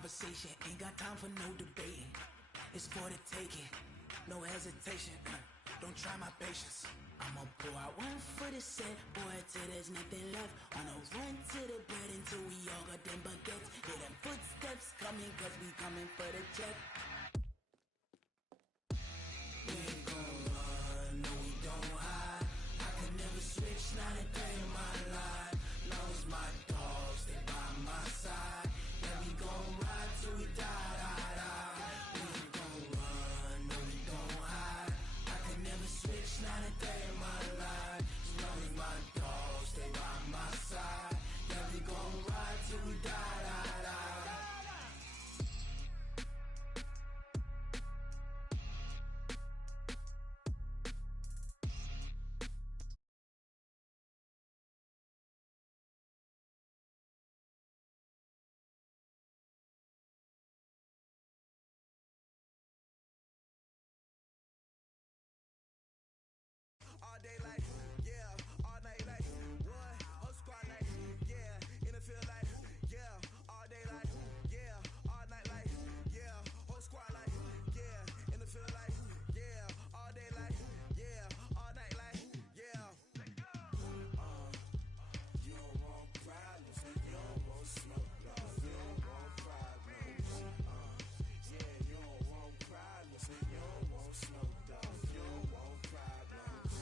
conversation, ain't got time for no debating. It's for the taking, no hesitation. Don't try my patience. I'ma pour out one for the set, boy, till there's nothing left. On a run to the bed until we all got them baguettes. Hear them footsteps coming, cause we coming for the check. We ain't gon' run, no we don't hide. I could never switch, not a day in my life. Long as my dogs, they by my side. Yeah, we gon' ride till we die, die, die. We ain't gon' run, no we don't hide. I could never switch, not a day in my life. As long as my dogs, they by my side. Yeah, we gon' ride till we die, die, die. All day like, yeah, all night like, what? Whole squad like, yeah, in the field like, yeah, all day like, yeah, all night like, yeah, whole squad like, yeah, in the field like, yeah, all day like, yeah, all night like, yeah. You don't want problems, you don't want smoke, dog. You don't want problems, yeah, you don't want problems, you don't want smoke, dog. You don't want problems,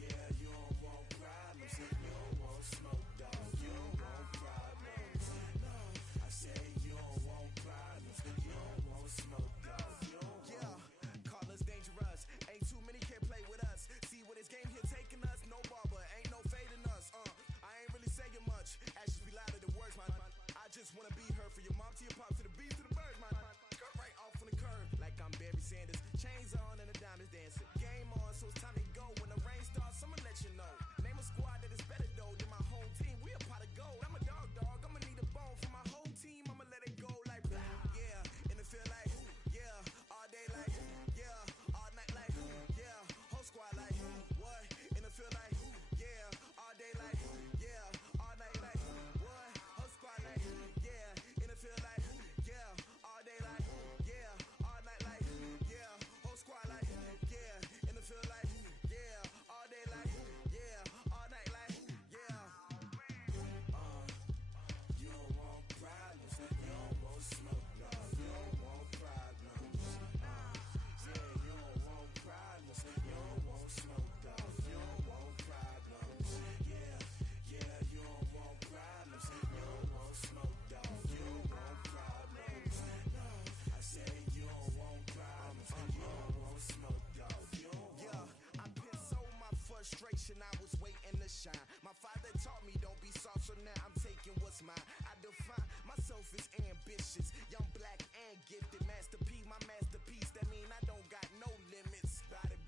yeah, you don't want problems, you don't want smoke, dog. You don't want problems, no, I say you don't want problems, you don't want smoke, dog. You don't want. Call us dangerous, ain't too many can play with us. See what this game here taking us, no barber, ain't no fading us. I ain't really saying much, actions be louder than words, man. I just wanna be heard for your mom to your pops to the bees to the birds, man. Cut right off on the curb, like I'm Barry Sanders. Chains on and the diamonds dancing. Game on, so it's time to go. When the rain starts, I'ma let you know. Name a squad that is better though than my home team. We a pot of gold. I'm a dog, I'ma need a bone for my whole team. I'ma let it go like, yeah, in the field like, yeah, all day like, yeah, all night like, yeah, whole squad like, what? In the field like, yeah, all day like, yeah, all night like, what? Whole squad like, yeah, in the field like, yeah, all day like, yeah, all night like, yeah, whole squad like, yeah, in the field like, yeah, all day like, yeah, all night like, yeah. You don't want problems, you don't want smoke, dog. You don't want problems, yeah, you don't want problems, you don't want smoke, dog. You don't want problems, yeah, you don't want problems, you don't want smoke, dog. You don't want problems, no, I say you don't want problems, you don't want smoke, dog. You don't want. I pissed so my frustration, I was waiting to shine. My father taught me don't be soft, so now I'm taking what's mine. I define myself as ambitious, young, black, and gifted. Master P, my masterpiece, that mean I don't got no limits. Bout it,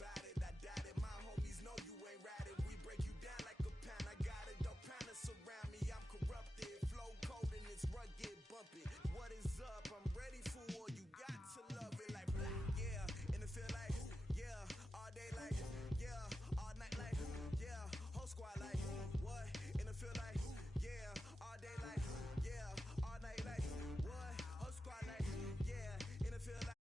I doubt it. My homies know you ain't ratted. We break you down like a pound. I got it, don't pound us around me. I'm corrupted, flow cold and it's rugged, bumpy. What is up? I'm ready for war. You got to love it like, yeah, in the field like, yeah, all day like, yeah, all night like, yeah, whole squad like, what? In the field like, yeah, all day like, yeah, all night like, what? Whole squad like, yeah, in the field like,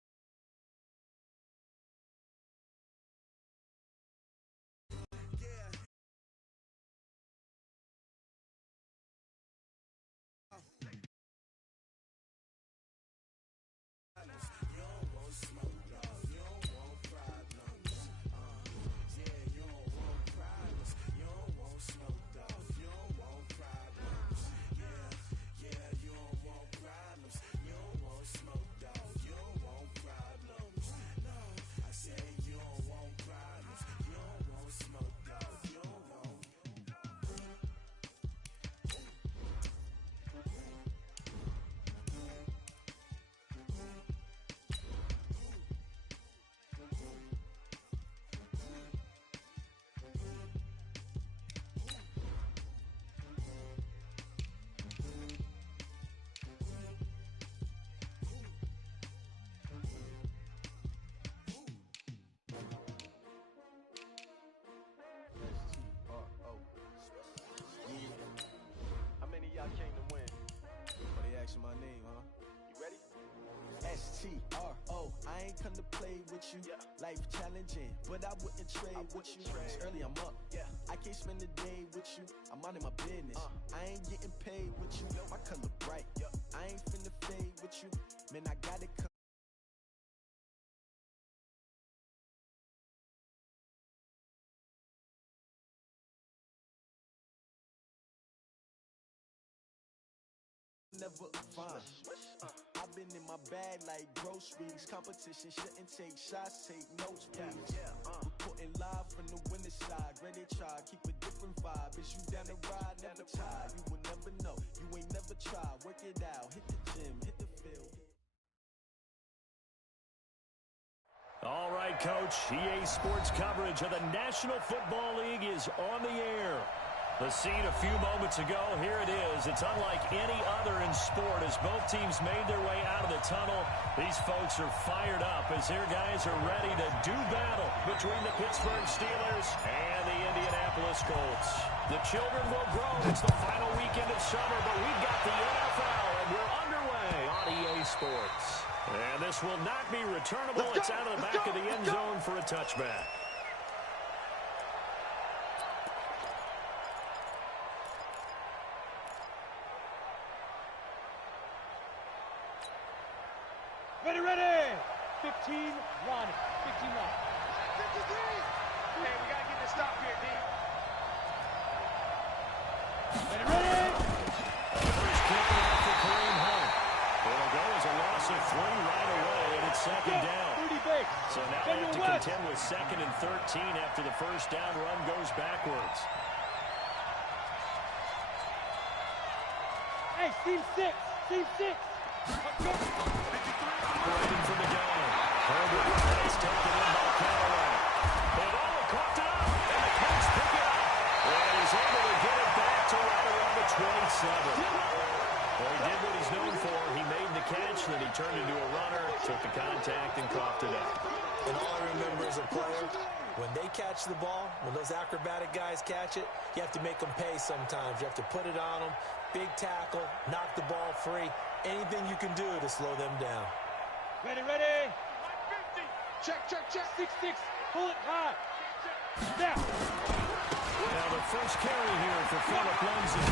yeah. You don't want smoke, dog. You don't want problems. Yeah, you don't want problems. You don't want smoke, dog. You don't want problems. Yeah, you don't want problems. You don't want smoke, dog. You don't want problems. No, I say you don't want problems. You don't want smoke, dog. You don't want. STRO. Yeah. How many of y'all came to win? Oh, they asking my name, huh? T-R-O. I ain't come to play with you. Life challenging, but I wouldn't trade with you. It's early, I'm up. I can't spend the day with you. I'm minding my business. I ain't getting paid with you. My color bright. I ain't finna fade with you. Man, I got it. Never fine. I've been in my bag like groceries. Competition shouldn't take shots, take notes, please. Reporting live from the winning side. Ready to try, keep a different vibe. Is you down the ride, never tired. You will never know. You ain't never tried. Work it out. Hit the gym, hit the field. All right, Coach. EA Sports coverage of the National Football League is on the air. The scene a few moments ago, here it is. It's unlike any other in sport as both teams made their way out of the tunnel. These folks are fired up as their guys are ready to do battle between the Pittsburgh Steelers and the Indianapolis Colts. The children will grow. It's the final weekend of summer, but we've got the NFL, and we're underway on EA Sports. And this will not be returnable. It's out of the back of the end zone for a touchback. Ready, ready! 15, run. 15, run. 53! Hey, we gotta get this stop here, D. Ready, ready! First kick after Kareem Hunt. It'll go as a loss of 3 right away, and it's second down. So now they have to contend with 2nd and 13 after the first down run goes backwards. Hey, team 6! Team 6! Operating for the gun. Herbert is taken in by Callaway. They've all coughed it up, and the Colts pick it up. And he's able to get it back to right around the 27. Well, he did what he's known for. He made the catch, then he turned into a runner, took the contact, and coughed it up. And all I remember as a player, when they catch the ball, when those acrobatic guys catch it, you have to make them pay sometimes. You have to put it on them, big tackle, knock the ball free. Anything you can do to slow them down. Ready, ready! 50. Check, check, check. 6-6. Pull it high. Snap. Now the first carry here for Phillip Lindsay.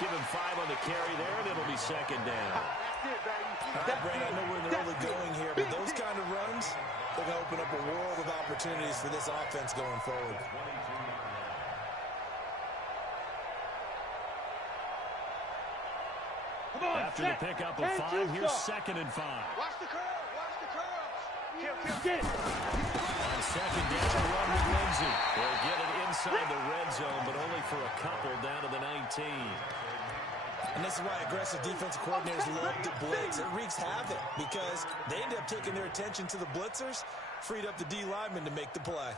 Give him 5 on the carry there, and it'll be second down. All right, Brad, I know we're in the early going here, but those kind of runs, they're going to open up a world of opportunities for this offense going forward. After the pickup of 5, here's 2nd and 5. Watch the curl. Watch the curl. Get it. On second down, a run with Lindsay. They'll get it inside the red zone, but only for a couple down to the 19. And this is why aggressive defensive coordinators love to blitz. It wreaks havoc because they end up taking their attention to the blitzers, freed up the D lineman to make the play.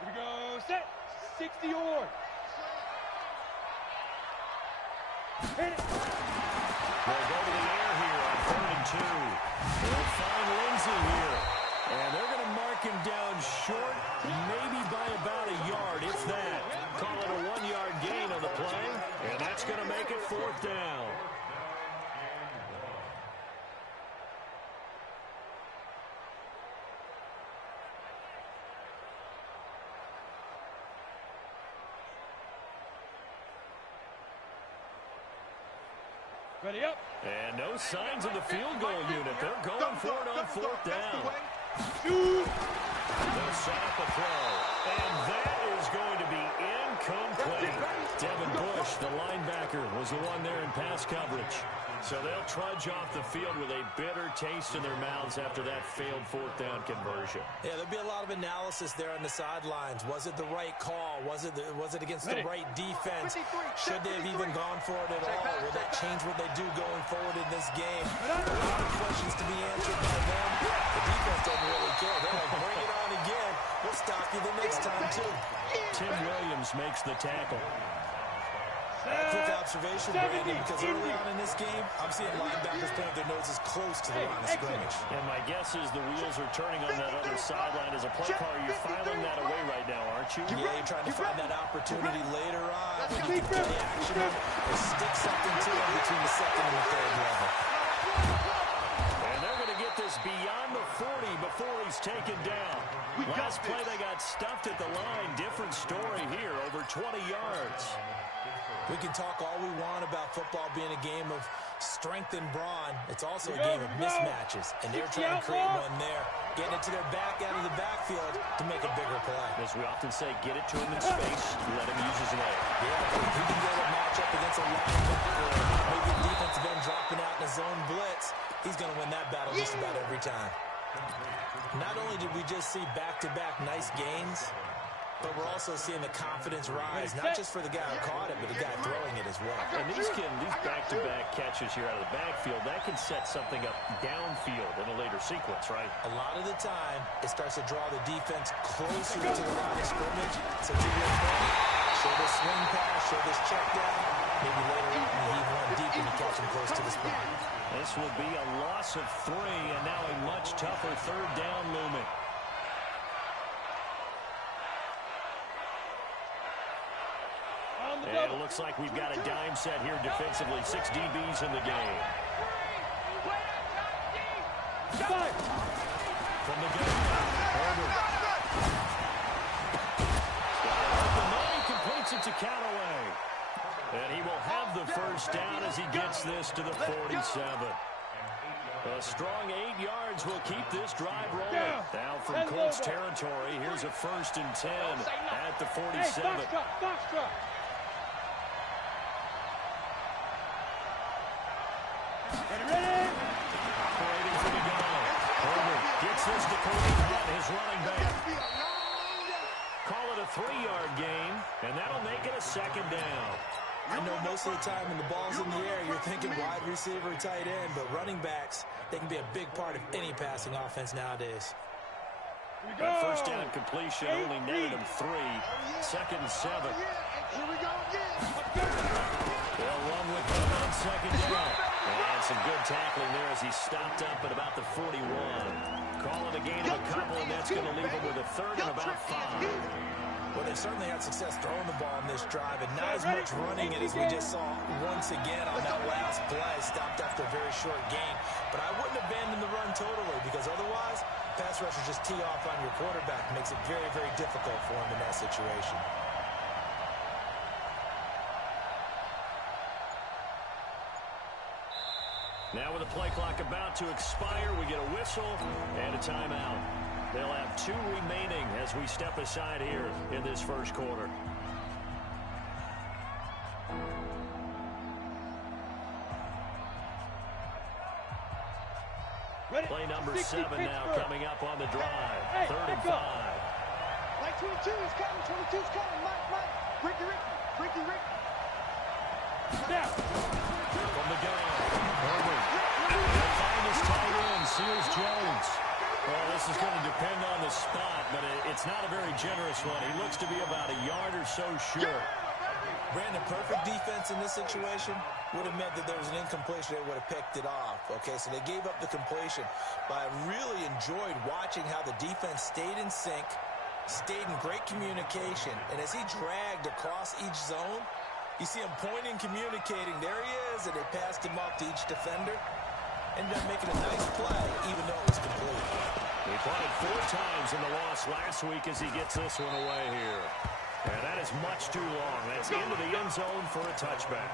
Here we go. Set. 60 yard. Hit it. They'll go to the air here on 3rd and 2. They'll find Lindsay here. And they're going to mark him down short, maybe by about a yard, if that. Call it a 1-yard gain on the play, and that's going to make it 4th down. Ready up. And no signs of the field goal unit. They're going for it on 4th down. Shoot. They'll set up a throw. And that is going to be incomplete. Devin Bush, the linebacker, was the one there in pass coverage. So they'll trudge off the field with a bitter taste in their mouths after that failed 4th down conversion. Yeah, there'll be a lot of analysis there on the sidelines. Was it the right call? Was it against the right defense? Should they have even gone for it at all? Will that change what they do going forward in this game? A lot of questions to be answered by them. The defense doesn't really care. They're like, bring it on again. We'll stop you the next time, too. Tim Williams makes the tackle. Quick observation, Brandon, because early on in this game, I'm seeing linebackers putting their noses close to the line of scrimmage. And my guess is the wheels are turning on that other sideline. As a play caller, you're filing that away right now, aren't you? Yeah, you're trying to find that opportunity later on when you can play action or stick something to it between the second and the third level. And they're going to get this beyond the 40 before he's taken down. Last play, they got stuffed at the line. Different story here, over 20 yards. We can talk all we want about football being a game of strength and brawn. It's also a game of mismatches, and they're trying to create one there, getting it to their back out of the backfield to make a bigger play. As we often say, get it to him in space, let him use his leg. Yeah, but if he can get a matchup against a linebacker, or maybe a defensive end dropping out in a zone blitz, he's going to win that battle just about every time. Not only did we just see back-to-back nice gains, but we're also seeing the confidence rise, not just for the guy who caught it, but the guy throwing it as well. And these back-to-back catches here out of the backfield, that can set something up downfield in a later sequence, right? A lot of the time, it starts to draw the defense closer to the line of scrimmage. So to your point, show this swing pass, show this check down. Maybe later on, you heave one deep and you catch him close to the spot. This will be a loss of 3, and now a much tougher third down looming. And it looks like we've got a dime set here defensively. 6 DBs in the game. From the gun, Herbert. He completes it to Callaway. And he will have the first down as he gets this to the 47. A strong 8 yards will keep this drive rolling. Now from Colts territory, here's a 1st and 10 at the 47. Operating for the gun. Herbert gets this to Kareem Hunt, his running back. Call it a 3-yard gain, and that'll make it a 2nd down. I know most of the time when the ball's in the air, you're thinking wide receiver, tight end, but running backs, they can be a big part of any passing offense nowadays. That first down completion only netted him 3. 2nd and 7. Here we go again. They'll run with him on 2nd down. And some good tackling there as he stopped up at about the 41. Calling a gain of a couple, and that's going to leave him with a 3rd and about 5. Well, they've certainly had success throwing the ball in this drive, and not as much running it as we just saw once again on that last play. Stopped after a very short gain. But I wouldn't abandon the run totally, because otherwise, pass rushers just tee off on your quarterback. Makes it very, very difficult for him in that situation. Now with the play clock about to expire, we get a whistle and a timeout. They'll have 2 remaining as we step aside here in this first quarter. Play number 7 now coming up on the drive. 3rd and 5. Like 22 is coming. 22 is coming. Mike. Ricky. Now. From the gun. Herbert. They'll find his tight end, Sears Jones. Well, this is going to depend on the spot, but it's not a very generous one. He looks to be about a yard or so short. Brandon, perfect defense in this situation would have meant that there was an incompletion. They would have picked it off. Okay, so they gave up the completion. But I really enjoyed watching how the defense stayed in sync, stayed in great communication, and as he dragged across each zone, you see him pointing, communicating. There he is, and they passed him off to each defender. Ended up making a nice play, even though it was complete. He punted 4 times in the loss last week as he gets this one away here. And that is much too long. That's into the end zone for a touchback.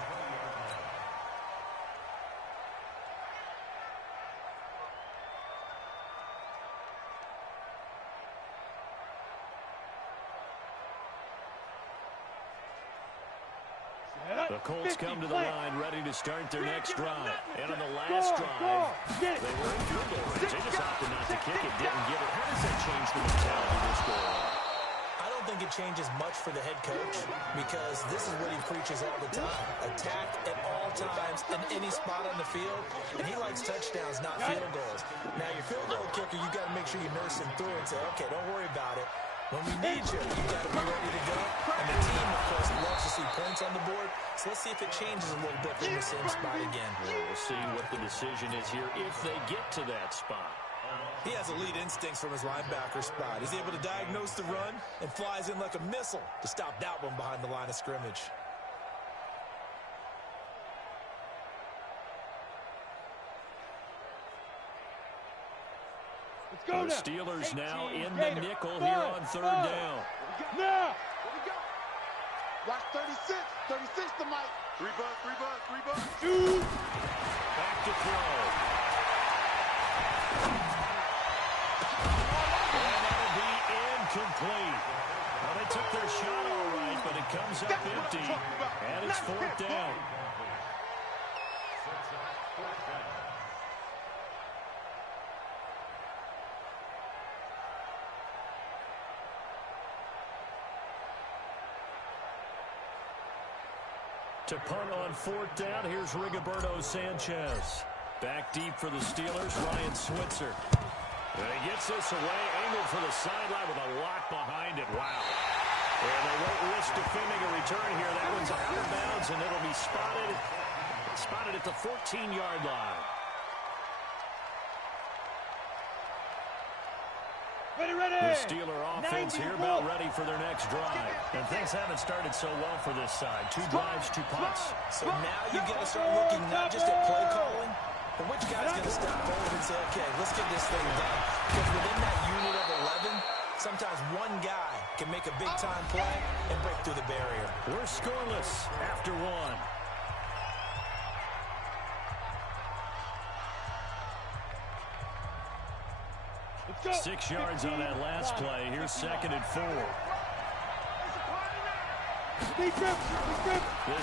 The Colts come to the line ready to start their next drive. And on the last drive, they were in field goal range. They just opted not to kick it, didn't get it. How does that change the mentality this goal? I don't think it changes much for the head coach, because this is what he preaches all the time. Attack at all times in any spot on the field, and he likes touchdowns, not field goals. Now, your field goal kicker, you got to make sure you nurse him through and say, okay, don't worry about it. When we need you, you got to be ready to go. And the team, of course, loves to see points on the board. So let's see if it changes a little bit from the same spot again. Yeah, we'll see what the decision is here if they get to that spot. He has elite instincts from his linebacker spot. He's able to diagnose the run and flies in like a missile to stop that one behind the line of scrimmage. Let's go the Steelers now in the nickel here on third down. Now! Watch 36. 36 to Mike. 3 bucks. Back to throw. And that'll be incomplete. Well, they took their shot all right, but it comes up empty. And it's fourth down. To punt on fourth down, here's Rigoberto Sanchez. Back deep for the Steelers, Ryan Switzer. And he gets this away, angled for the sideline with a lock behind it. Wow. And they won't risk defending a return here. That one's out of bounds, and it'll be spotted at the 14-yard line. The Steeler offense here about ready for their next drive. And things haven't started so well for this side. 2 drives, 2 punts. So now you got to start looking not just at play calling, but which guy's going to step forward and say, okay, let's get this thing done. Because within that unit of 11, sometimes one guy can make a big-time play and break through the barrier. We're scoreless after 1. Go. 6 yards on that last play. Here's 2nd and 4. This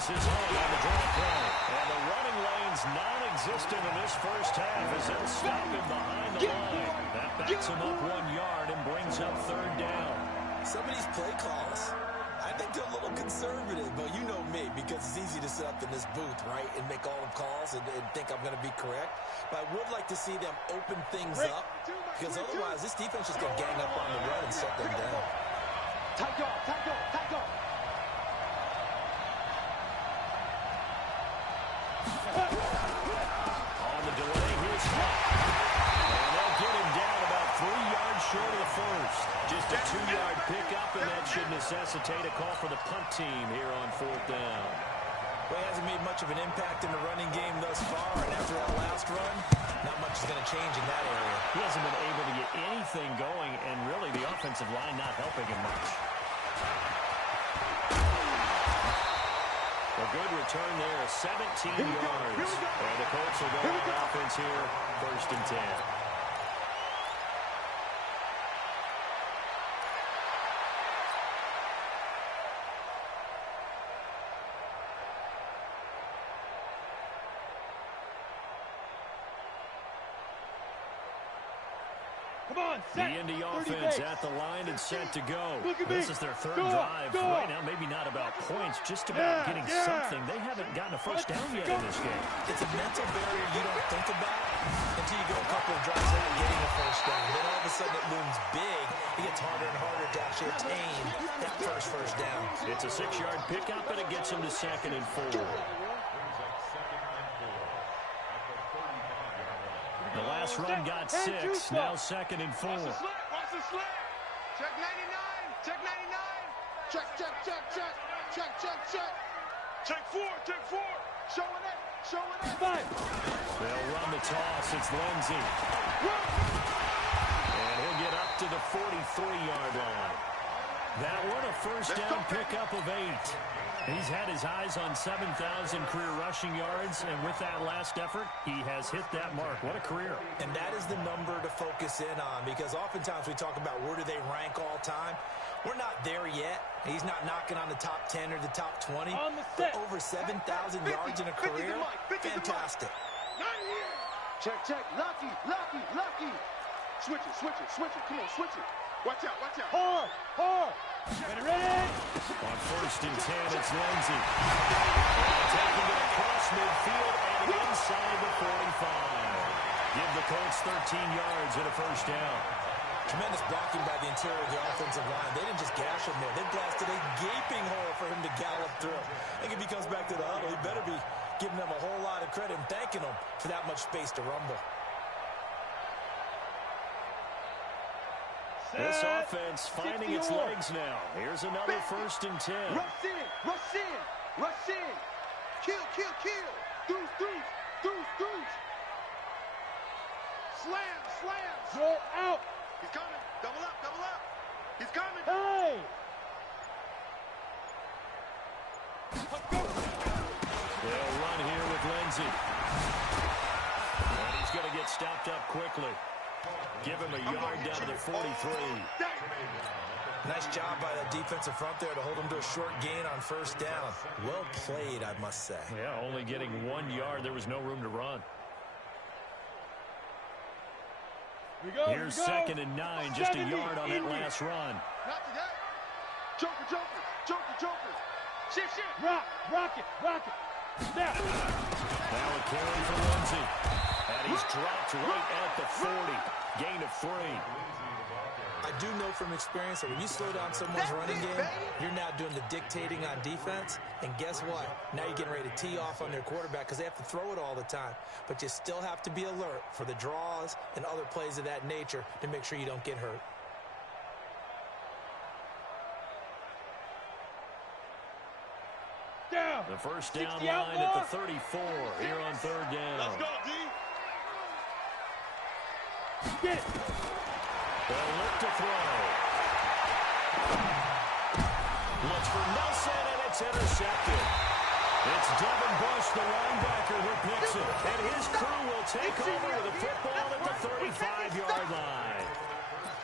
is Hunt on the draw play. And the running lane's non-existent in this first half as they'll stop him behind the line. That backs him up 1 yard and brings up third down. Some of these play calls, I think they're a little conservative, but you know me, because it's easy to sit up in this booth, right, and make all the calls and think I'm going to be correct. But I would like to see them open things up, because otherwise this defense is going to gang up on the run and set them down. Tight go. On the delay, here's Hunt. And they'll get him down about 3 yards short of the first. Just a 2-yard pickup, and that should necessitate a call for the punt team here on fourth down. Well, he hasn't made much of an impact in the running game thus far, and after that last run, not much is going to change in that area. He hasn't been able to get anything going, and really the offensive line not helping him much. A good return there, 17 yards. And the Colts will go on offense here, 1st and 10. The Indy offense at the line and set to go. This is their 3rd drive. Right now, maybe not about points, just about getting something. They haven't gotten a first down yet in this game. It's a mental barrier you don't think about until you go a couple of drives without getting a first down. Then all of a sudden it looms big. It gets harder and harder to actually attain that first down. It's a 6-yard pickup, and it gets them to 2nd and 4. The last run got 6, now 2nd and 4. Watch the slip. Check 99. Check 99. Check. Check 4. Showing it. They'll run the toss. It's Lindsey. And he'll get up to the 43-yard line. That one a first down pickup of 8. He's had his eyes on 7,000 career rushing yards, and with that last effort, he has hit that mark. What a career. And that is the number to focus in on, because oftentimes we talk about where do they rank all time. We're not there yet. He's not knocking on the top 10 or the top 20, but over 7,000 yards in a career, fantastic. Check. Lucky. Switch it. Come on, switch it. Watch out. Hard. Ready? On 1st and 10, it's Lindsey. Taking it across midfield and inside the 45. Give the Colts 13 yards and a first down. Tremendous blocking by the interior of the offensive line. They didn't just gash him there. They blasted a gaping hole for him to gallop through. I think if he comes back to the huddle, he better be giving them a whole lot of credit and thanking them for that much space to rumble. This offense finding its legs now. Here's another 1st and 10. Rush in, rush in, rush in. Kill, kill, kill. Deuce, deuce, deuce, deuce. Slam, slam. Throw out. He's coming. Double up, double up. He's coming. Hey! They'll run here with Lindsey. And he's going to get stopped up quickly. Give him a yard down to the 43. Nice job by that defensive front there to hold him to a short gain on 1st down. Well played, I must say. Yeah, only getting 1 yard. There was no room to run. Here's 2nd and 9, just a yard on that last run. Not today. Joker, joker, joker, joker. Shift, shift. Rock, rocket, rocket. Snap. Now a carry for Lindsey. And he's dropped right at the 40. Gain of 3. I do know from experience that when you slow down someone's running game, you're now doing the dictating on defense. And guess what? Now you're getting ready to tee off on their quarterback because they have to throw it all the time. But you still have to be alert for the draws and other plays of that nature to make sure you don't get hurt. Down. The 1st down line at the 34 here on 3rd down. Let's go, D. Get it. They'll look to throw. Looks for Nelson, and it's intercepted. It's Devin Bush, the linebacker, who picks it. And his crew will take over with a football at the 35-yard line.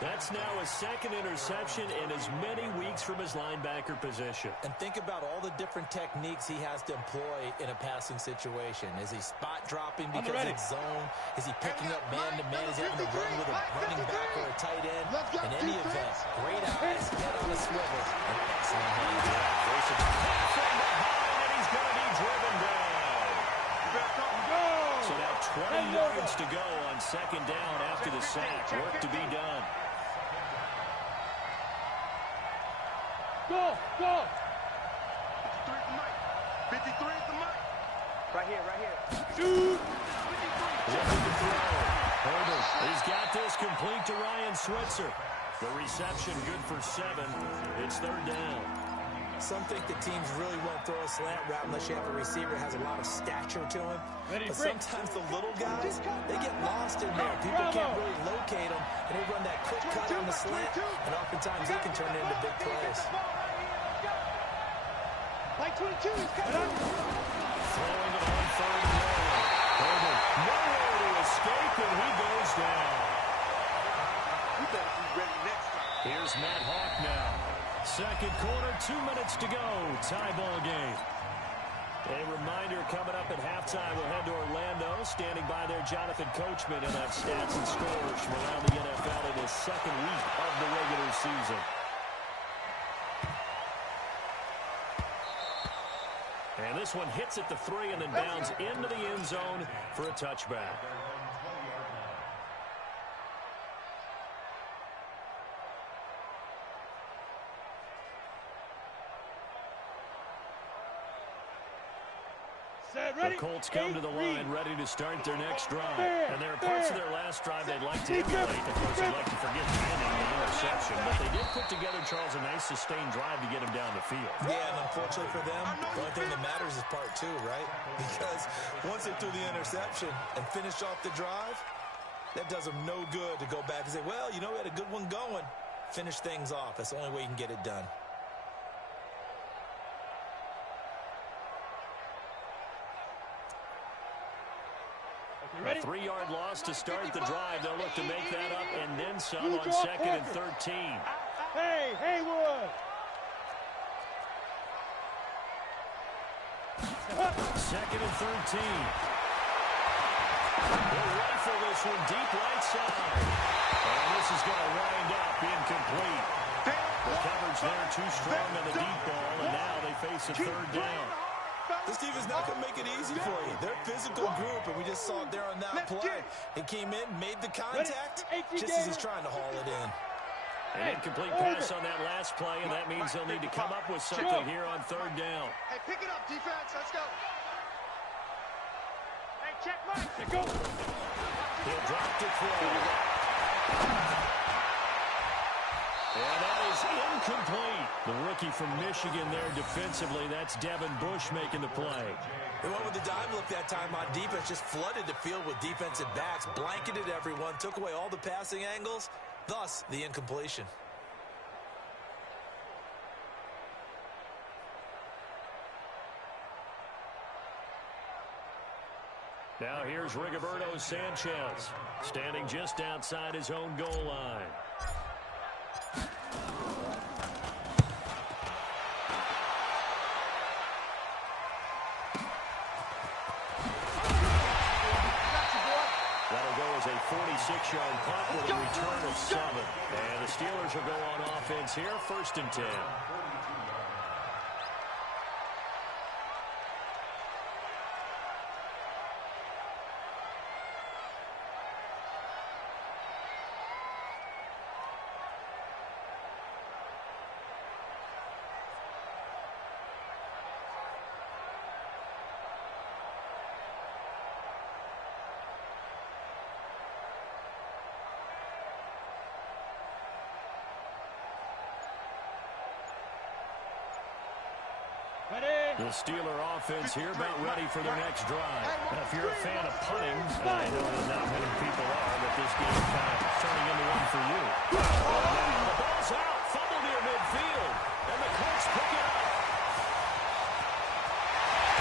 That's now his 2nd interception in as many weeks from his linebacker position. And think about all the different techniques he has to employ in a passing situation. Is he spot dropping because it's zone? Is he picking up man-to-man? Is he having to run with a running back or a tight end? In any event, great eyes, head on a swivel, and excellent hands. From behind, and he's going to be driven down. So now 20 yards to go on 2nd down after the sack. Work to be done. Go, go. 53 at the mic. 53 at the mic. Right here, right here. Shoot. Looking to throw. Herbert, he's got this complete to Ryan Switzer. The reception good for 7. It's 3rd down. Some think the teams really won't throw a slant route unless you have a receiver that has a lot of stature to him. But sometimes the little guys, they get lost in there. People can't really locate them, and they run that quick cut on the slant, and oftentimes they can turn it into big plays. Like 22, he's coming. Throwing it on 3rd and 1. Herbert, nowhere to escape, and he goes down. You better be ready next time. Here's Matt Hawk now. 2nd quarter, 2 minutes to go. Tie ball game. A reminder coming up at halftime. We'll head to Orlando. Standing by there, Jonathan Coachman, and have stats and scores from around the NFL in his 2nd week of the regular season. And this one hits at the 3 and then bounds into the end zone for a touchback. The Colts come to the line ready to start their next drive. And there are parts of their last drive they'd like to emulate. Of course, they'd like to forget landing the interception. But they did put together, Charles, a nice sustained drive to get him down the field. Yeah, and unfortunately for them, the only thing that matters is part 2, right? Because once they threw the interception and finished off the drive, that does them no good to go back and say, well, you know, we had a good one going. Finish things off. That's the only way you can get it done. A 3-yard loss to start the drive. They'll look to make that up and then some on 2nd and 13. Hey, Haywood! 2nd and 13. They'll rifle this one deep right side. And this is going to wind up incomplete. The coverage there too strong on the deep ball, and now they face a 3rd down. This team is not going to make it easy for you. They're a physical group, and we just saw it there on that play. He came in, made the contact, just as he's trying to haul it in. An incomplete pass on that last play, and that means they'll need to come up with something here on third down. Hey, pick it up, defense. Let's go. Hey, check Mike. Here go. He'll drop to throw. And that is incomplete. The rookie from Michigan there defensively. That's Devin Bush making the play. They went with the dive look that time on defense, just flooded the field with defensive backs, blanketed everyone, took away all the passing angles, thus the incompletion. Now here's Rigoberto Sanchez, standing just outside his own goal line. That'll go as a 46-yard punt with a return of 7. And the Steelers will go on offense here, 1st and 10. The Steeler offense here about ready for their next drive. Now, if you're a fan of punting, I know that not many people are, but this game kind of turning into one for you. Now the ball's out, fumble near midfield, and the Colts pick it up.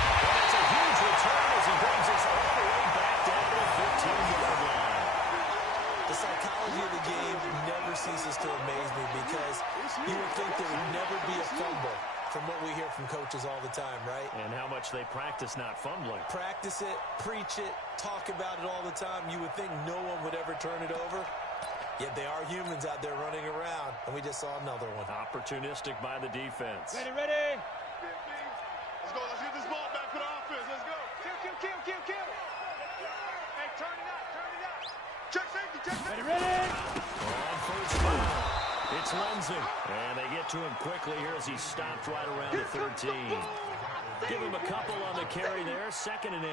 And it's a huge return as he brings us all the way back down to the 15-yard line. The psychology of the game never ceases to amaze me because you would think there would never be a fumble from what we hear from coaches all the time, right? And how much they practice not fumbling. Practice it, preach it, talk about it all the time. You would think no one would ever turn it over. Yet they are humans out there running around, and we just saw another one. Opportunistic by the defense. Ready. Let's go. Let's get this ball back for the offense. Let's go. Kill. Hey, turn it up. Check safety. Ready. On first down, it's Lindsey. And they get to him quickly here as he stopped right around the 13. Give him a couple on the carry there, 2nd and 8.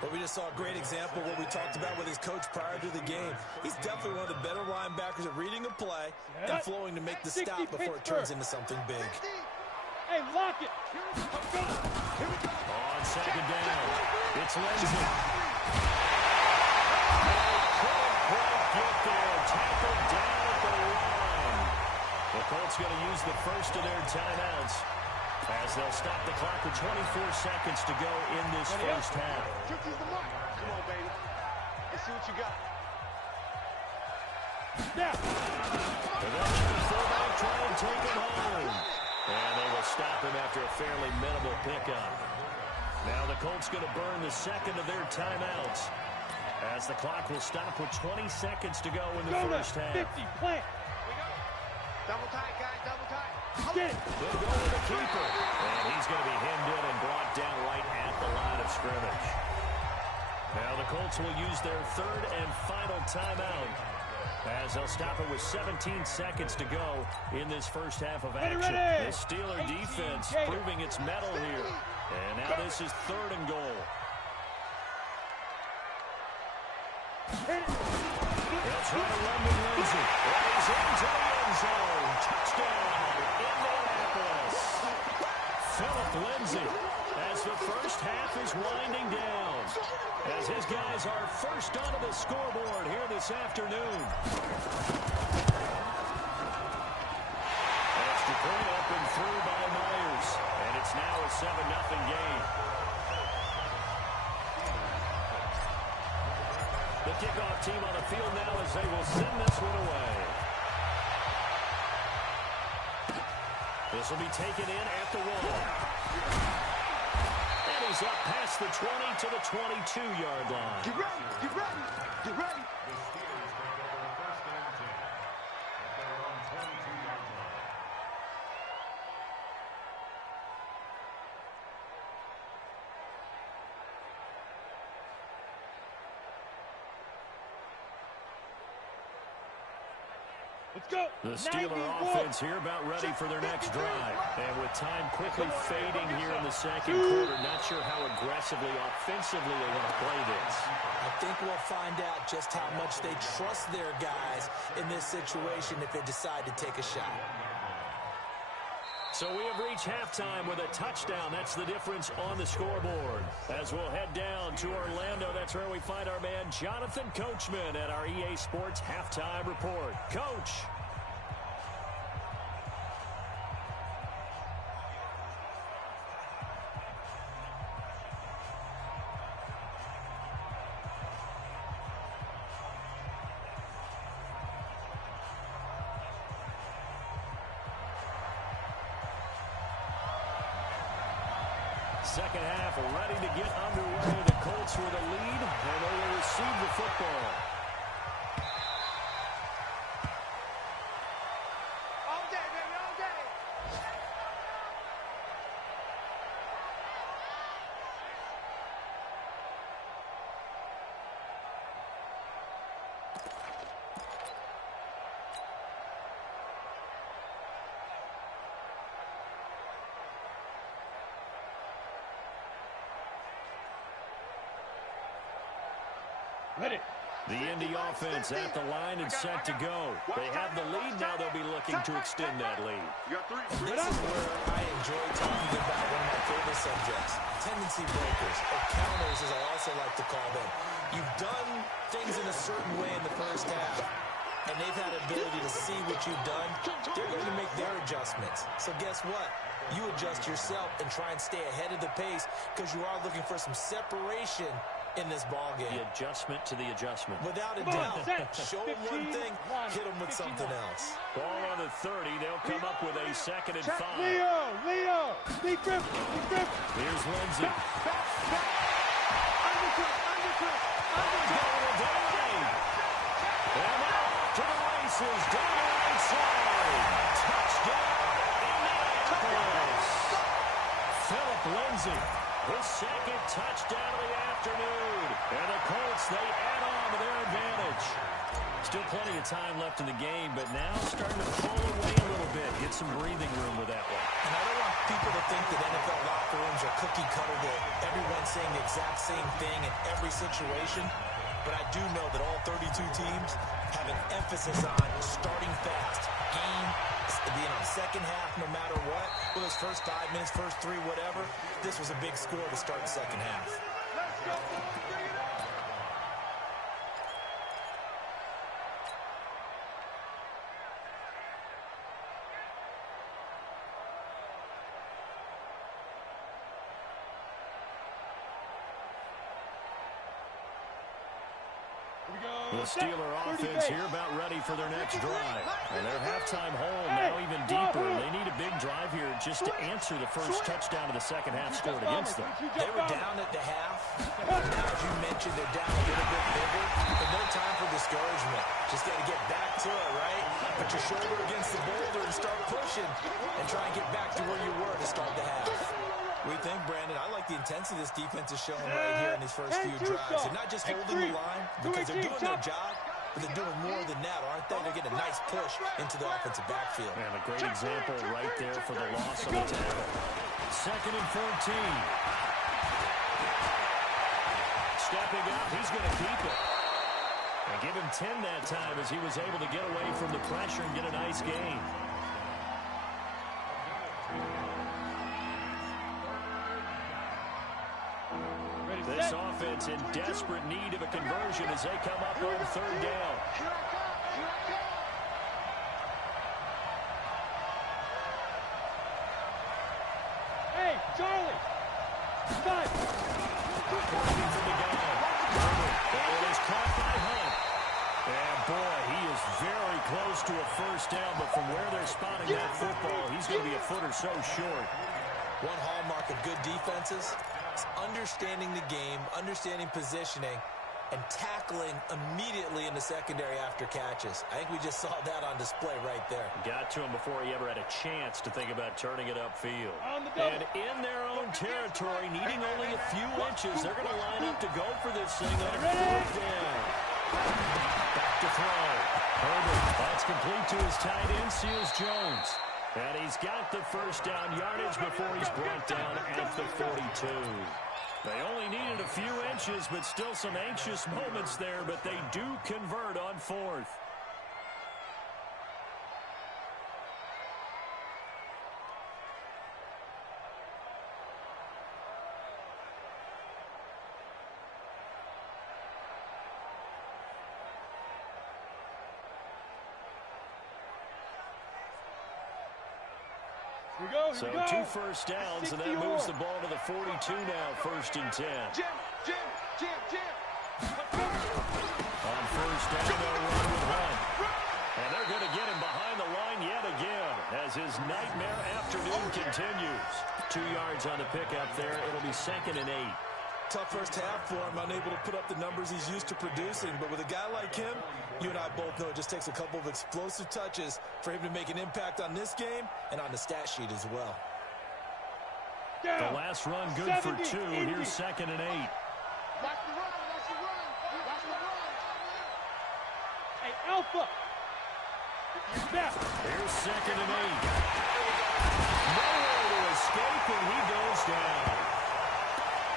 But we just saw a great example of what we talked about with his coach prior to the game. He's definitely one of the better linebackers at reading a play and flowing to make the stop before it turns into something big. Hey, lock it. On 2nd down, it's Lindsey. Couldn't quite get there. Tackled down at the line. The Colts going to use the first of their timeouts as they'll stop the clock with 24 seconds to go in this first half. Come on, baby. Let's see what you got. Now, the fullback try and take him home. And they will stop him after a fairly minimal pickup. Now the Colts going to burn the second of their timeouts as the clock will stop with 20 seconds to go in the first half. 50, plant. Double tight, guys, double tight. They'll go with the keeper. And he's going to be hemmed in and brought down right at the line of scrimmage. Now the Colts will use their third and final timeout as they'll stop it with 17 seconds to go in this first half of action. The Steeler defense proving its mettle here. And now this is 3rd and goal. They'll try to run with Lindsey. And he's into the end zone. Touchdown, Indianapolis. Philip Lindsey as the first half is winding down. As his guys are first onto the scoreboard here this afternoon. Extra point up and through by Myers. And it's now a 7-0 game. The kickoff team on the field now as they will send this one away. This will be taken in at the 1. And he's up past the 20 to the 22-yard line. Get ready. Let's go. The Steeler offense here about ready for their next drive. And with time quickly fading here in the second quarter, not sure how aggressively, offensively they want to play this. I think we'll find out just how much they trust their guys in this situation if they decide to take a shot. So we have reached halftime with a touchdown. That's the difference on the scoreboard. As we'll head down to Orlando, that's where we find our man Jonathan Coachman at our EA Sports Halftime Report. Coach. Second half ready to get underway. The Colts with a lead, and they will receive the football. All day, baby, all day. Ready. The Indy offense at the line and set to go. They have the lead. Now they'll be looking to extend that lead. You got three. This is where I enjoy talking about one of my favorite subjects, tendency breakers, or counters as I also like to call them. You've done things in a certain way in the first half, and they've had ability to see what you've done. They're going to make their adjustments. So guess what? You adjust yourself and try and stay ahead of the pace because you are looking for some separation in this ball game. The adjustment to the adjustment. Without a doubt. Show them one thing, hit them with something else. Ball on the 30. They'll come up with a 2nd and 5. Leo. Big grip. Here's Lindsey. Undercut. And out to the races. Down the right side. Touchdown, Indianapolis. Philip Lindsey, his 2nd touchdown of the afternoon. And the Colts, they add on to their advantage. Still plenty of time left in the game, but now starting to pull away a little bit. Get some breathing room with that one. And I don't want people to think that NFL locker rooms are cookie cutter, that everyone's saying the exact same thing in every situation. But I do know that all 32 teams have an emphasis on starting fast. Game, being on second half no matter what. Whether it's first 5 minutes, first 3, whatever. This was a big score to start the second half. Let's go. Bring it up. The Steeler offense here about ready for their next drive. And their halftime hole now even deeper. They need a big drive here just to answer the first touchdown of the second half scored against them. They were down at the half. Now, as you mentioned, they're down a little bit bigger. But no time for discouragement. Just got to get back to it, right? Put your shoulder against the boulder and start pushing. And try and get back to where you were to start the half. What do you think, Brandon? I like the intensity this defense is showing right here in these first few drives. They're not just holding the line because they're doing their job, but they're doing more than that, aren't they? They're getting a nice push into the offensive backfield. And a great example right there for the loss of the tackle. 2nd and 14. Stepping up, he's going to keep it. And give him 10 that time as he was able to get away from the pressure and get a nice gain. This offense in desperate need of a conversion as they come up on 3rd down. Hey, Charlie. Stop. Looking for the guy. That one is caught by Hunt. And boy, he is very close to a first down, but from where they're spotting that football, he's going to be a foot or so short. One hallmark of good defenses is understanding the game, understanding positioning, and tackling immediately in the secondary after catches. I think we just saw that on display right there. Got to him before he ever had a chance to think about turning it upfield. And in their own territory, needing only a few inches, they're going to line up to go for this thing on 4th down. Back to throw. Herbert. That's complete to his tight end, Seals Jones. And he's got the first down yardage before he's brought down at the 42. They only needed a few inches, but still some anxious moments there, but they do convert on fourth. So 2 first downs, and that moves the ball to the 42 now, 1st and 10. On first down, they'll run with 1. And they're going to get him behind the line yet again as his nightmare afternoon continues. 2 yards on the pickup there. It'll be 2nd and 8. Tough first half for him, unable to put up the numbers he's used to producing. But with a guy like him, you and I both know it just takes a couple of explosive touches for him to make an impact on this game and on the stat sheet as well. The last run good for 2. Here's 2nd and 8. Watch the run, watch the run, watch the run. Hey, Alpha. Here's 2nd and 8. Nowhere to escape, and he goes down.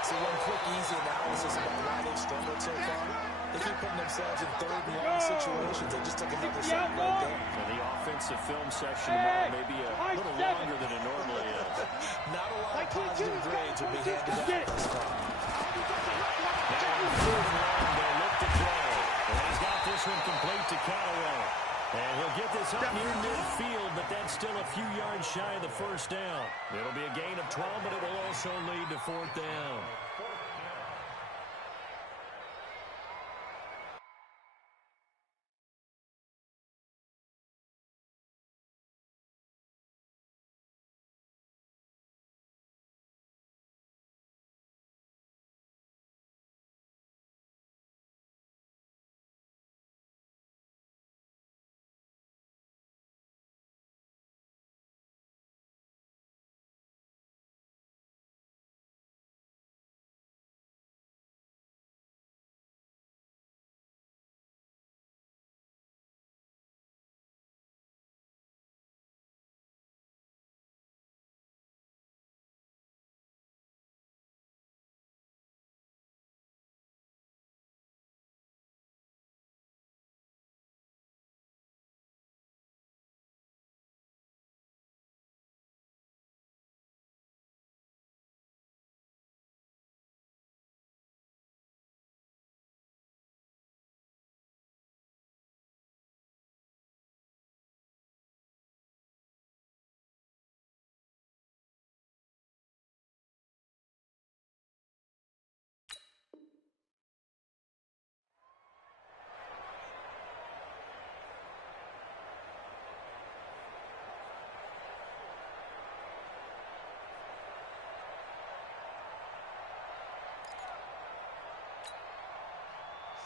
So one quick, easy analysis about why they've struggled so far. They keep putting themselves in 3rd and long situations. They just took another shot right there. And the offensive film session tomorrow may be a little longer than it normally is. Not a lot of positive grades will be handed out thus far. Now on 4th and long, they'll look to throw. And he's got this one complete to Callaway. And he'll get this up near midfield, but that's still a few yards shy of the first down. It'll be a gain of 12, but it will also lead to 4th down.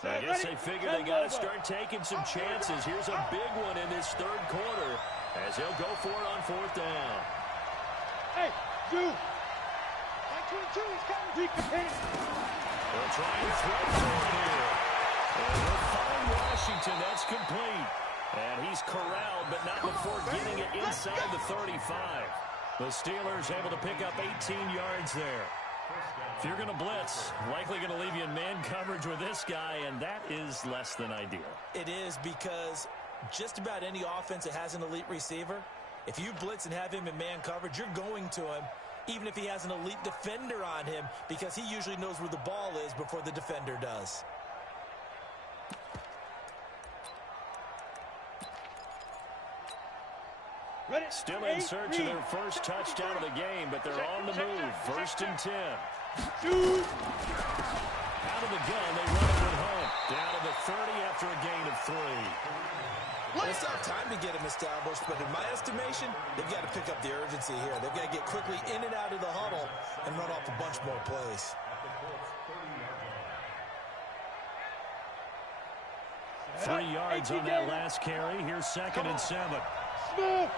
I guess they figure they got to start taking some chances. Here's a big one in this 3rd quarter as he'll go for it on 4th down. Hey, you. 22, he's coming. They'll try and throw for it here. And he'll find Washington. That's complete. And he's corralled, but not before getting it inside the 35. The Steelers able to pick up 18 yards there. If you're going to blitz, likely going to leave you in man coverage with this guy, and that is less than ideal. It is, because just about any offense that has an elite receiver, if you blitz and have him in man coverage, you're going to him, even if he has an elite defender on him, because he usually knows where the ball is before the defender does. Still in search of their first touchdown of the game, but they're on the move. 1st and 10. Out of the gun, they run it at home. Down to the 30 after a gain of 3. It's not time to get him established, but in my estimation, they've got to pick up the urgency here. They've got to get quickly in and out of the huddle and run off a bunch more plays. Three yards on that last carry. Here's 2nd and 7. Smooth.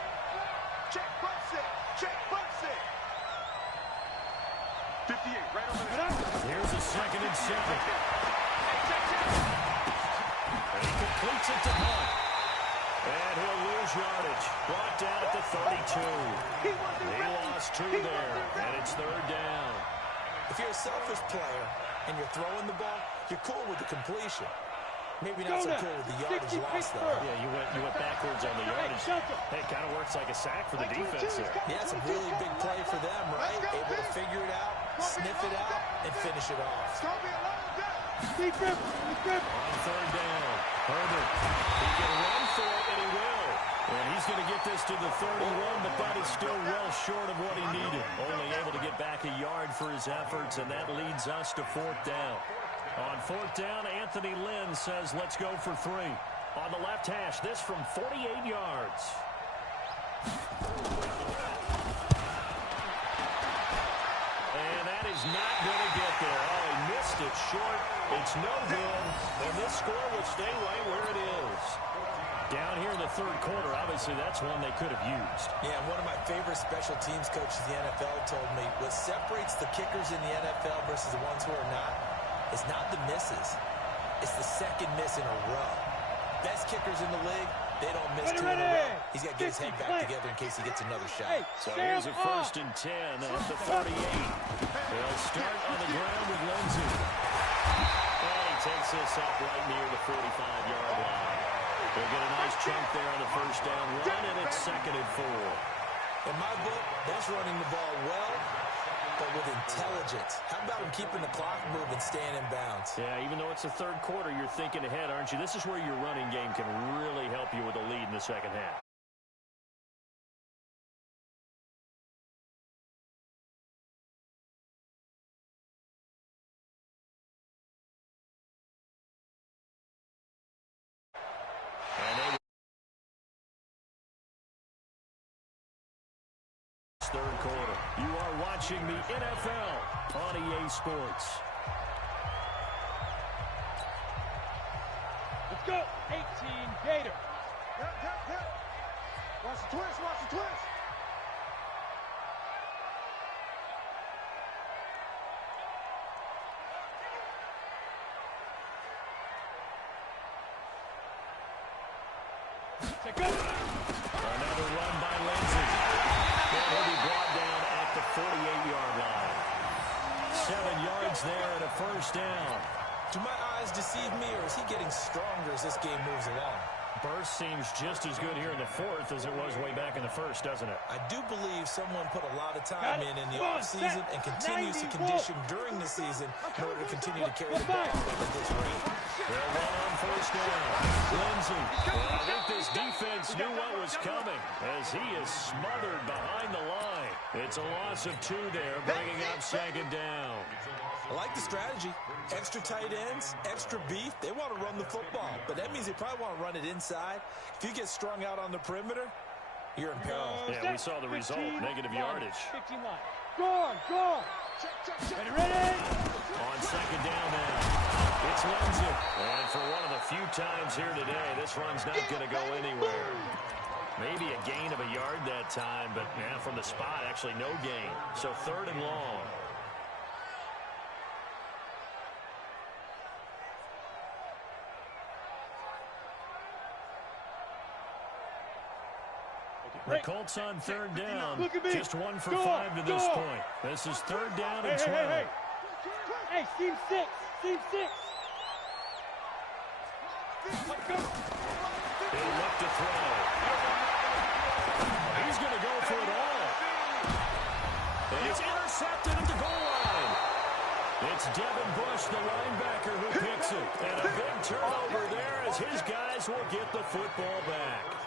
Check, bumps it. Check, bumps it. 58, right over there. Here's a 2nd and 7. completes it to Hunt. And he'll lose yardage. Brought down at the 32. He lost 2 there, and it's 3rd down. If you're a selfish player and you're throwing the ball, you're cool with the completion. Maybe not so cool with the yardage loss, though. Yeah, you went backwards on the yardage. Hey, it kind of works like a sack for the defense there. Yeah, it's a really big play for them, right? Able to figure it out, sniff it out, and finish it off. On 3rd down, Herbert. He can run for it, and he will. And he's going to get this to the 31, but that is still well short of what he needed. Only able to get back a yard for his efforts, and that leads us to 4th down. On 4th down, Anthony Lynn says, let's go for 3. On the left hash, this from 48 yards. And that is not going to get there. Oh, he missed it short. It's no good. And this score will stay right where it is. Down here in the 3rd quarter, obviously that's one they could have used. Yeah, one of my favorite special teams coaches in the NFL told me what separates the kickers in the NFL versus the ones who are not is not the misses. It's the second miss in a row. Best kickers in the league, they don't miss 2 in a row. He's got to get his head back together in case he gets another shot. So here's a 1st and 10 at the 38. They'll start on the ground with Lindsey. And he takes this up right near the 45-yard line. They'll get a nice chunk there on the 1st down run, and it's 2nd and 4. In my book, that's running the ball well, but with intelligence. How about him keeping the clock moving, staying in bounds? Yeah, even though it's the 3rd quarter, you're thinking ahead, aren't you? This is where your running game can really help you with a lead in the 2nd half. Third quarter. You are watching the NFL on EA Sports. Let's go. 18 Gator. Watch the twist. Watch the twist. Another run by Lindsey. He'll be brought down at the 48-yard line. 7 yards there and a 1st down. Do my eyes deceive me, or is he getting stronger as this game moves along? Burst seems just as good here in the 4th as it was way back in the 1st, doesn't it? I do believe someone put a lot of time in the offseason and continues to condition during the season in order to continue to carry the ball at this rate. They'll run on 1st down. Lindsey. Well, I think this defense knew what was coming as he is smothered behind the line. It's a loss of 2 there, bringing up 2nd down. I like the strategy. Extra tight ends, extra beef. They want to run the football, but that means they probably want to run it inside. If you get strung out on the perimeter, you're in peril. Yeah, we saw the result, negative yardage. 15 line. Go on. Ready. On 2nd down now, it's Lindsey. And for one of the few times here today, this run's not going to go anywhere. Maybe a gain of a yard that time, but from the spot, actually no gain. So 3rd and long. The Colts on 3rd down. Just 1 for 5 to this point. This is 3rd down and 12. Hey, Team 6. Team 6. He'll look to throw. He's going to go for it all. And he's intercepted at the goal line. It's Devin Bush, the linebacker, who picks it. And a big turnover there as his guys will get the football back.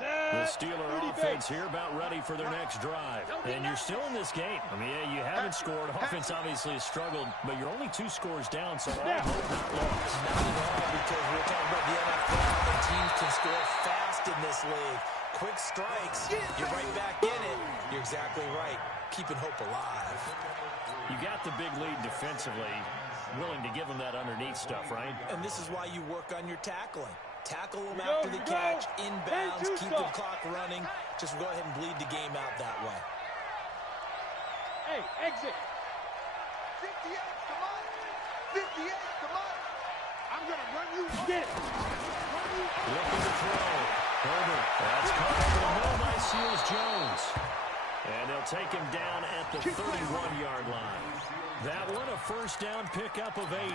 The Steeler offense here about ready for their next drive. And you're still in this game. I mean, yeah, you haven't scored. Offense obviously has struggled, but you're only 2 scores down, so all hope not lost. Not at all, because we're talking about the NFL, and teams can score fast in this league. quick strikes, you're right back in it. You're exactly right. Keeping hope alive. You got the big lead defensively, willing to give them that underneath stuff, right? And this is why you work on your tackling. Tackle them after the catch, inbounds, keep the clock running. Just go ahead and bleed the game out that way. Hey, exit. 58, come on. 58, come on. I'm going to run you up. Get it. Looking to throw. Herbert. That's caught over the middle by Seals-Jones. And they'll take him down at the 31-yard line. That one a first down pickup of 8.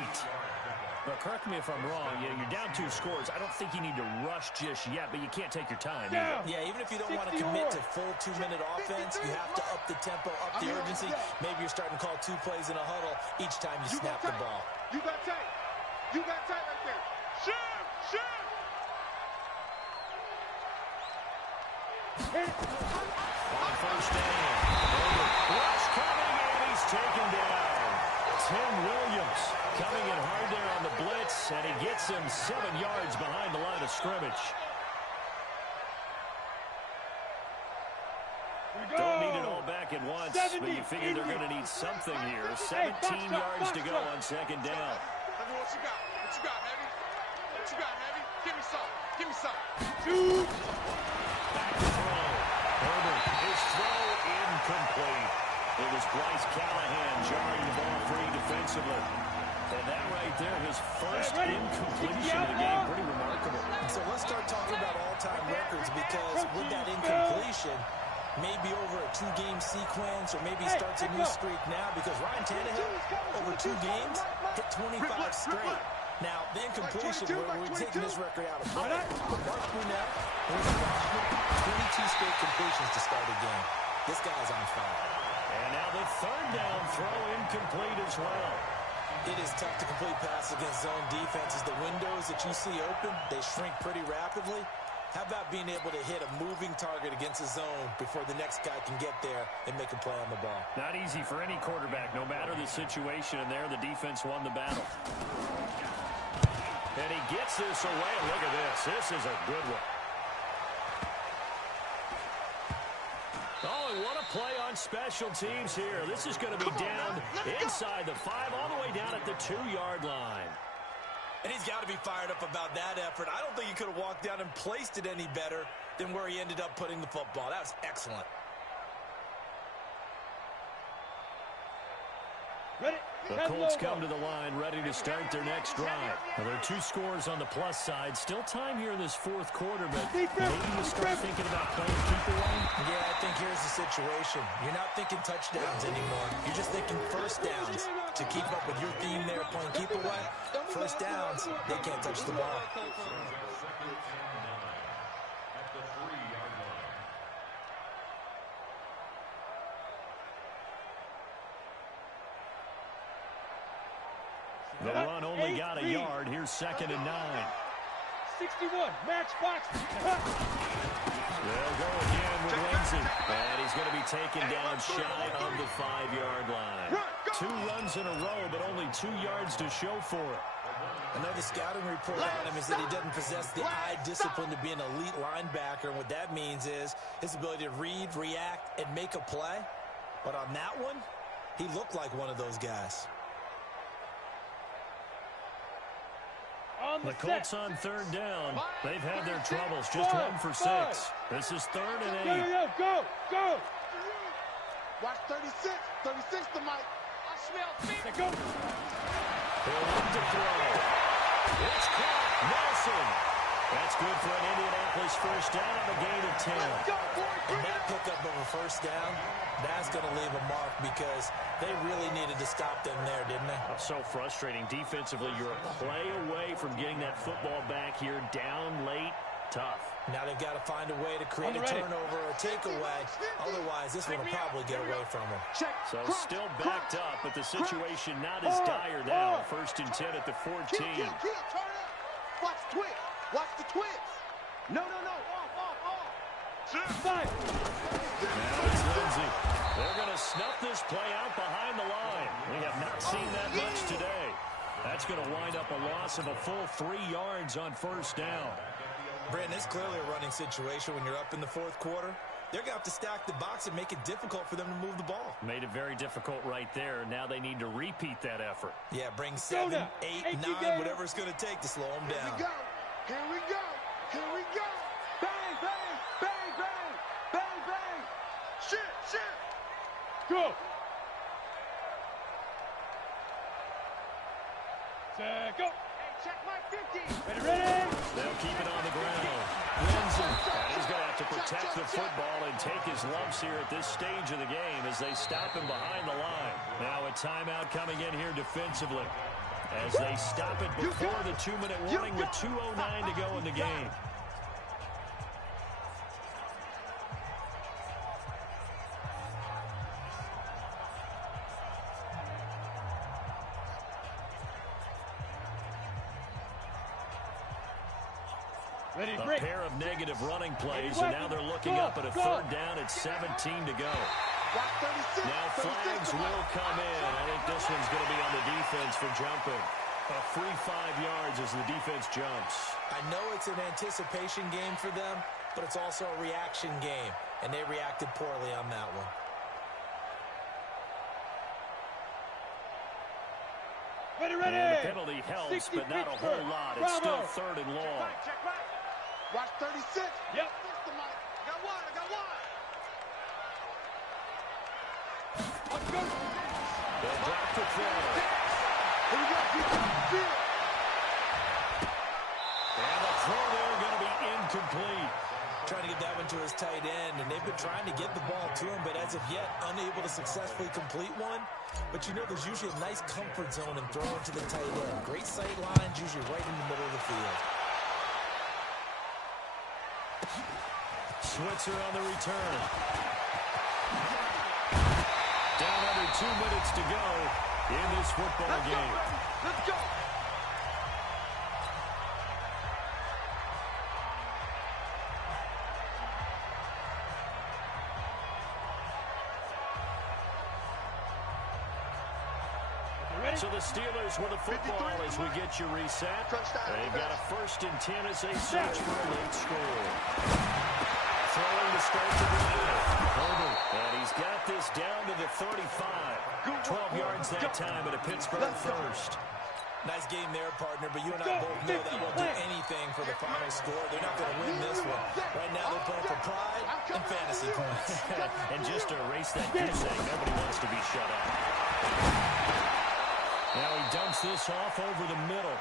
But correct me if I'm wrong. You're down 2 scores. I don't think you need to rush just yet, but you can't take your time either. Yeah, even if you don't want to commit to full 2-minute offense, you have to up the tempo, up the urgency. Maybe you're starting to call 2 plays in a huddle each time you snap the ball. You got tight. You got tight right there. Shoot! On first down. Rush coming, and he's taken down. Tim Williams coming in hard there on the blitz, and he gets him 7 yards behind the line of scrimmage. Don't need it all back at once, but you figure they're going to need something here. 17 yards to go on second down. What you got? What you got, Heavy? What you got, Heavy? Give me some. Give me some. Shoot. Back to throw. Herbert, his throw incomplete. It was Bryce Callahan jarring the ball free defensively. And that right there, his first incompletion of the game, pretty remarkable. So let's start talking about all-time records, because with that incompletion, maybe over a 2-game sequence, or maybe he starts a new streak now, because Ryan Tannehill, over 2 games, hit 25 straight. Now, the incompletion, we're taking this record out of play. But Mark Brunell, 22 straight completions to start a game. This guy's on fire. And now the third down throw incomplete as well. It is tough to complete passes against zone defenses. The windows that you see open, they shrink pretty rapidly. How about being able to hit a moving target against a zone before the next guy can get there and make a play on the ball? Not easy for any quarterback, no matter the situation, and there the defense won the battle. And he gets this away. Look at this. This is a good one. Oh, and what a play on special teams here. This is going to be down inside the 5, all the way down at the 2-yard line. And he's got to be fired up about that effort. I don't think he could have walked down and placed it any better than where he ended up putting the football. That was excellent. Ready? The Colts come to the line, ready to start their next drive. Now, there are 2 scores on the plus side. Still time here in this 4th quarter, but maybe you start thinking about playing keep away. Yeah, I think here's the situation. You're not thinking touchdowns anymore. You're just thinking first downs. To keep up with your theme there, playing keep away, first downs, they can't touch the ball. The run only got a yard. Here's 2nd and 9. 61, matchbox. They'll go again with Lindsey. And he's going to be taken down shy of the 5-yard line. 2 runs in a row, but only 2 yards to show for it. I know the scouting report on him is that he doesn't possess the eye discipline to be an elite linebacker. And what that means is his ability to read, react, and make a play. But on that one, he looked like one of those guys. The Colts on 3rd down. They've had their troubles. Just 1 for 6. This is 3rd and 8. Go. Watch 36. 36 to Mike. I smell fear. Go. He'll look to throw. It's caught. Nelson. That's good for an Indianapolis first down on a gain of 10. And that pickup of a first down, that's going to leave a mark, because they really needed to stop them there, didn't they? So frustrating. Defensively, you're a play away from getting that football back here. Down late. Tough. Now they've got to find a way to create a turnover or takeaway. Otherwise, this one will probably get away from them. So still backed up, but the situation not as dire now. 1st and 10 at the 14. Turn up. Watch the twist. Watch the twist. No. Off. Now it's Lindsey. They're going to snuff this play out behind the line. We have not seen that much today. That's going to wind up a loss of a full 3 yards on first down. Brandon, it's clearly a running situation when you're up in the fourth quarter. They're going to have to stack the box and make it difficult for them to move the ball. Made it very difficult right there. Now they need to repeat that effort. Yeah, bring 7, 8, 9, whatever it's going to take to slow them down. Here we go. Here we go. Bang, bang, bang, bang, bang, bang. Shit. Go. Set, go. Check my 50. Ready. They'll keep it on the ground. Wins him. And he's going to have to protect the football and take his lumps here at this stage of the game as they stop him behind the line. Now a timeout coming in here defensively as they stop it before the 2-minute warning with 2:09 to go in the game. A pair of negative running plays, and now they're looking up at a third down at 17 to go. Now flags will come in. I think this one's going to be on the defense for jumping. A free 5 yards as the defense jumps. I know it's an anticipation game for them, but it's also a reaction game, and they reacted poorly on that one. Ready. And the penalty helps, but not a whole lot. It's still third and long. Check right. Watch 36. Yep. I got one. Let's go. They'll drop the throw. Here we go. And the throw there going to be incomplete. Trying to get that one to his tight end, and they've been trying to get the ball to him, but as of yet, unable to successfully complete one. But you know there's usually a nice comfort zone in throwing to the tight end. Great sight lines, usually right in the middle of the field. Switzer on the return. Down under 2 minutes to go in this football game. Let's go. So the Steelers with the football as we get you reset. They've got a 1st and 10 as they search for a late score. Throwing to start the drive. And he's got this down to the 35. 12 yards that time at a Pittsburgh first. Nice game there, partner, but you and I both know that won't do anything for the final score. They're not going to win this one. Right now they're playing for pride and fantasy points. And just to erase that goose egg, nobody wants to be shut out. Now he dumps this off over the middle.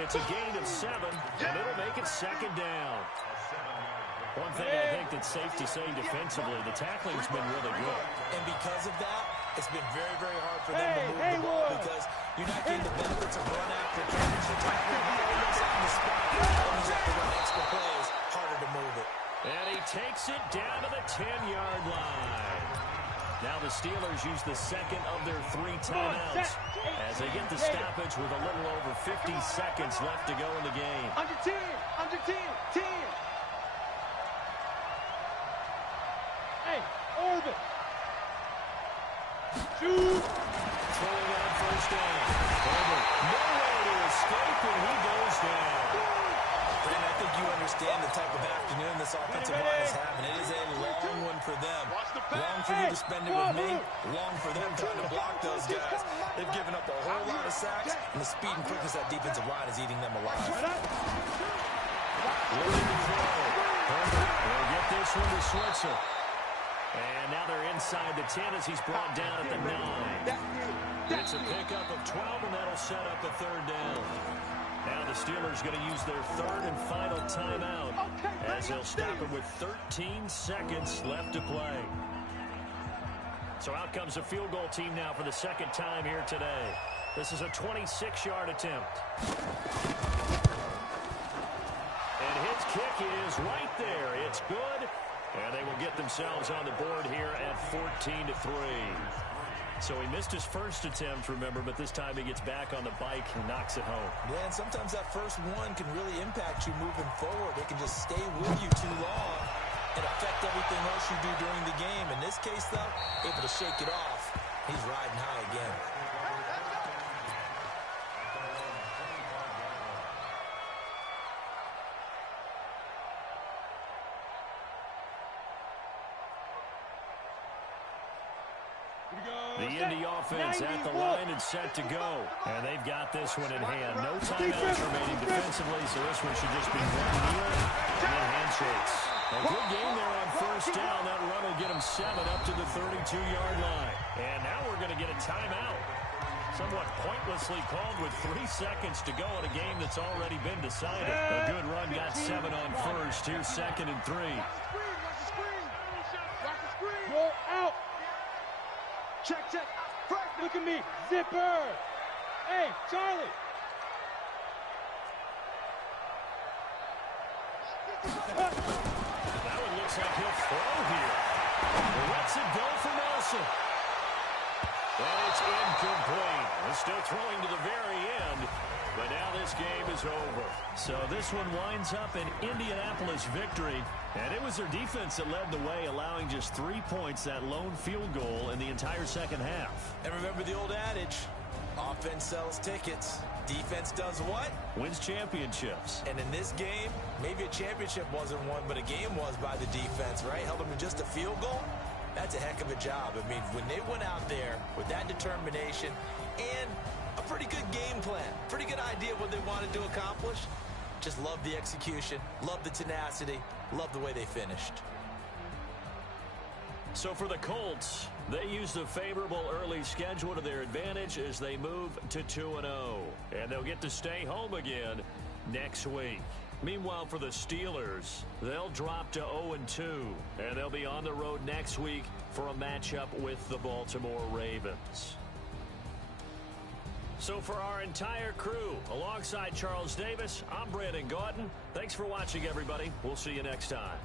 It's a gain of 7, and it'll make it 2nd down. One thing I think that's safe to say defensively, the tackling's been really good. And because of that, it's been very, very hard for them to move the ball because you're not getting the benefits of run after catch. You're tackling almost on the spot. You have to run extra plays, harder to move it. And he takes it down to the 10-yard line. Now the Steelers use the 2nd of their 3 timeouts as they get the stoppage with a little over 50 seconds left to go in the game. Under 10. 10. Hey, Orbit. Shoot. Throwing on 1st down. Orbit, no way to escape, and he goes down. Brandon, I think you understand the type of afternoon this offensive line is having. It is a long one for them. Long for you to spend it with me. Long for them trying to block those guys. They've given up a whole lot of sacks, and the speed and quickness of that defensive line is eating them alive. Looking to throw. Herbert will get this one to Switzer. And now they're inside the 10 as he's brought down at the 9. It's a pickup of 12, and that'll set up a 3rd down. Now the Steelers going to use their 3rd and final timeout as they'll stop it with 13 seconds left to play. So out comes a field goal team now for the 2nd time here today. This is a 26-yard attempt. And his kick is right there. It's good. And they will get themselves on the board here at 14-3. So he missed his first attempt, remember, but this time he gets back on the bike and knocks it home. Yeah, and sometimes that first one can really impact you moving forward. It can just stay with you too long and affect everything else you do during the game. In this case, though, able to shake it off. He's riding high again. The Indy offense at the line and set to go. And they've got this one in hand. No timeouts remaining defensively, so this one should just be one kneel and then handshakes. A good game there on first down. That run will get them 7 up to the 32-yard line. And now we're going to get a timeout. Somewhat pointlessly called with 3 seconds to go in a game that's already been decided. A good run got 7 on first. Here's 2nd and 3. Roll out. Check. Look at me. Zipper. Hey, Charlie. That one looks like he'll throw here. He lets it go for Nelson. And it's incomplete. He's still throwing to the very end, but now this game is over. So this one winds up an Indianapolis victory, and it was their defense that led the way, allowing just 3 points, that lone field goal in the entire second half. And remember the old adage, offense sells tickets. Defense does what? Wins championships. And in this game, maybe a championship wasn't won, but a game was by the defense, right? Held them to just a field goal. That's a heck of a job. I mean, when they went out there with that determination and a pretty good game plan, pretty good idea of what they wanted to accomplish, just love the execution, love the tenacity, love the way they finished. So for the Colts, they used a favorable early schedule to their advantage as they move to 2-0. And they'll get to stay home again next week. Meanwhile, for the Steelers, they'll drop to 0-2, and they'll be on the road next week for a matchup with the Baltimore Ravens. So for our entire crew, alongside Charles Davis, I'm Brandon Gaudin. Thanks for watching, everybody. We'll see you next time.